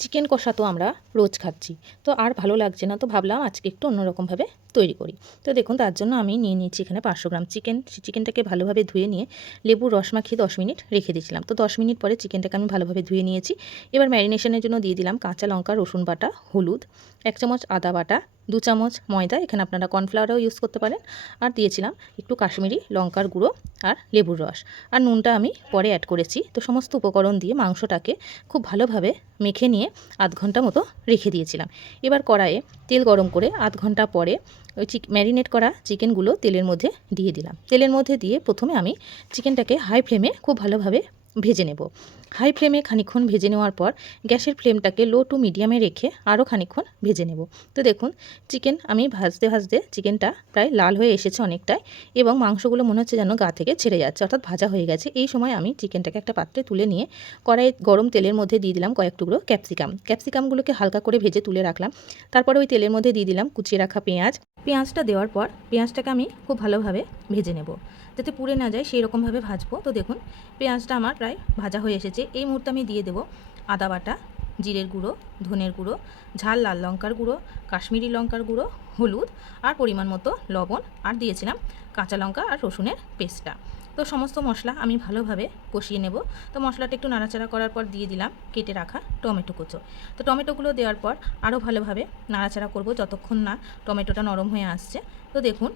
Chicken কষা তো আমরা রোজ খাচ্ছি, তো আর ভালো লাগছে না, তো ভাবলাম আজকে একটু অন্যরকমভাবে তৈরি করি। তো দেখুন, তার জন্য আমি নিয়ে নিচ্ছি এখানে 500 গ্রাম চিকেন। চিকেনটাকে ভালোভাবে ধুয়ে নিয়ে লেবুর রস মাখিয়ে 10 মিনিট রেখে দিয়েছিলাম। তো 10 মিনিট পরে চিকেনটাকে আমি ভালোভাবে ধুয়ে নিয়েছি। এবার ম্যারিনেশনের জন্য দিয়ে দিলাম কাঁচা লঙ্কা, রসুন বাটা, হলুদ, 1 চামচ আদা বাটা, 2 চামচ ময়দা, এখানে আপনারা কর্নফ্লাওয়ারও ইউজ করতে পারেন, আর দিয়েছিলাম একটু কাশ্মীরি লঙ্কার গুঁড়ো আর লেবুর রস, আর নুনটা আমি পরে অ্যাড করেছি। তো সমস্ত উপকরণ দিয়ে মাংসটাকে খুব ভালোভাবে মেখে নিয়ে আধ ঘন্টা মতো রেখে দিয়েছিলাম। এবার কড়াইয়ে তেল গরম করে আধ ঘন্টা পরে ওই ম্যারিনেট করা চিকেনগুলো তেলের মধ্যে দিয়ে দিলাম। তেলের মধ্যে দিয়ে প্রথমে আমি চিকেনটাকে হাই ফ্লেমে খুব ভালোভাবে ভেজে নেব। হাই ফ্লেমে খানিকক্ষণ ভেজে নেওয়ার পর গ্যাসের ফ্লেমটাকে লো টু মিডিয়ামে রেখে আরও খানিকক্ষণ ভেজে নেব। তো দেখুন, চিকেন আমি ভাজতে ভাজতে চিকেনটা প্রায় লাল হয়ে এসেছে অনেকটাই, এবং মাংসগুলো মনে হচ্ছে যেন গা থেকে ছেড়ে যাচ্ছে, অর্থাৎ ভাজা হয়ে গেছে। এই সময় আমি চিকেনটাকে একটা পাত্রে তুলে নিয়ে কড়াই গরম তেলের মধ্যে দিয়ে দিলাম কয়েক টুকরো ক্যাপসিকামগুলোকে হালকা করে ভেজে তুলে রাখলাম। তারপরে ওই তেলের মধ্যে দিয়ে দিলাম কুচিয়ে রাখা পেঁয়াজটা দেওয়ার পর পেঁয়াজটাকে আমি খুব ভালোভাবে ভেজে নেব, যাতে পুড়ে না যায় সেই রকমভাবে ভাজবো। তো দেখুন, পেঁয়াজটা আমার প্রায় ভাজা হয়ে এসেছে। এই মুহূর্তে আমি দিয়ে দেবো আদা বাটা, জিরের গুঁড়ো, ধনের গুঁড়ো, ঝাল লাল লঙ্কার গুঁড়ো, কাশ্মীরি লঙ্কার গুঁড়ো, হলুদ, আর পরিমাণ মতো লবণ, আর দিয়েছিলাম কাঁচা লঙ্কা আর রসুনের পেস্টটা। তো সমস্ত মশলা আমি ভালোভাবে কষিয়ে নেব। তো মশলাটা একটু নাড়াচাড়া করার পর দিয়ে দিলাম কেটে রাখা টমেটো কুচো। তো টমেটোগুলো দেওয়ার পর আরও ভালোভাবে নাড়াচাড়া করব যতক্ষণ না টমেটোটা নরম হয়ে আসছে। তো দেখুন,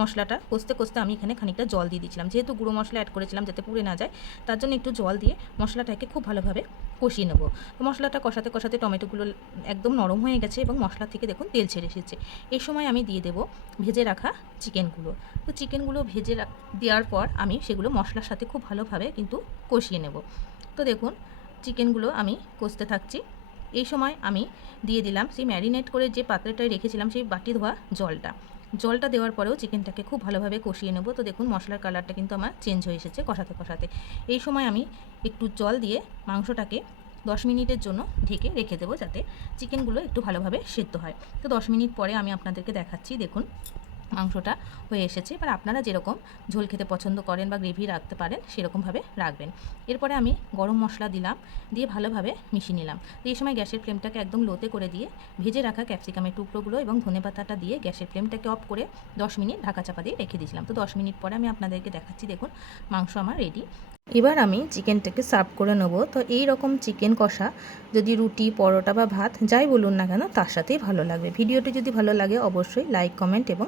মশলাটা কষতে কষতে আমি এখানে খানিকটা জল দিয়ে দিয়েছিলাম, যেহেতু গুঁড়ো মশলা অ্যাড করেছিলাম যাতে পুড়ে না যায়, তার জন্য একটু জল দিয়ে মশলাটাকে খুব ভালোভাবে কষিয়ে নেব। তো মশলাটা কষাতে কষাতে টমেটোগুলো একদম নরম হয়ে গেছে এবং মশলা থেকে দেখুন তেল ছেড়ে এসেছে। এই সময় আমি দিয়ে দেব ভেজে রাখা চিকেনগুলো। তো চিকেনগুলো ভেজে দেওয়ার পর আমি সেগুলো মশলার সাথে খুব ভালোভাবে কিন্তু কষিয়ে নেব। তো দেখুন, চিকেনগুলো আমি কষতে থাকছি। এই সময় আমি দিয়ে দিলাম সেই ম্যারিনেট করে যে পাত্রটায় রেখেছিলাম সেই বাটি ধোয়া জলটা দেওয়ার পরেও চিকেনটাকে খুব ভালোভাবে কষিয়ে নেব। তো দেখুন, মশলার কালারটা কিন্তু আমার চেঞ্জ হয়ে এসেছে কষাতে কষাতে। এই সময় আমি একটু জল দিয়ে মাংসটাকে 10 মিনিটের জন্য ঢেকে রেখে দেবো, যাতে চিকেনগুলো একটু ভালোভাবে সেদ্ধ হয়। তো 10 মিনিট পরে আমি আপনাদেরকে দেখাচ্ছি। দেখুন, মাংসটা হয়ে এসেছে। এবার আপনারা যেরকম ঝোল খেতে পছন্দ করেন বা গ্রেভি রাখতে পারেন সেরকমভাবে রাখবেন। এরপরে আমি গরম মশলা দিলাম, দিয়ে ভালোভাবে মিশিয়ে নিলাম। তো এই সময় গ্যাসের ফ্লেমটাকে একদম লোতে করে দিয়ে ভেজে রাখা ক্যাপসিকামের টুকরোগুলো এবং ধনেপাতাটা দিয়ে গ্যাসের ফ্লেমটাকে অফ করে 10 মিনিট ঢাকা চাপা দিয়ে রেখে দিয়েছিলাম। তো 10 মিনিট পরে আমি আপনাদেরকে দেখাচ্ছি। দেখুন, মাংস আমার রেডি। এবার আমি চিকেনটাকে সার্ভ করে নেব। তো এই রকম চিকেন কষা যদি রুটি, পরোটা বা ভাত যাই বলুন না কেন তার সাথেই ভালো লাগবে। ভিডিওটি যদি ভালো লাগে অবশ্যই লাইক, কমেন্ট এবং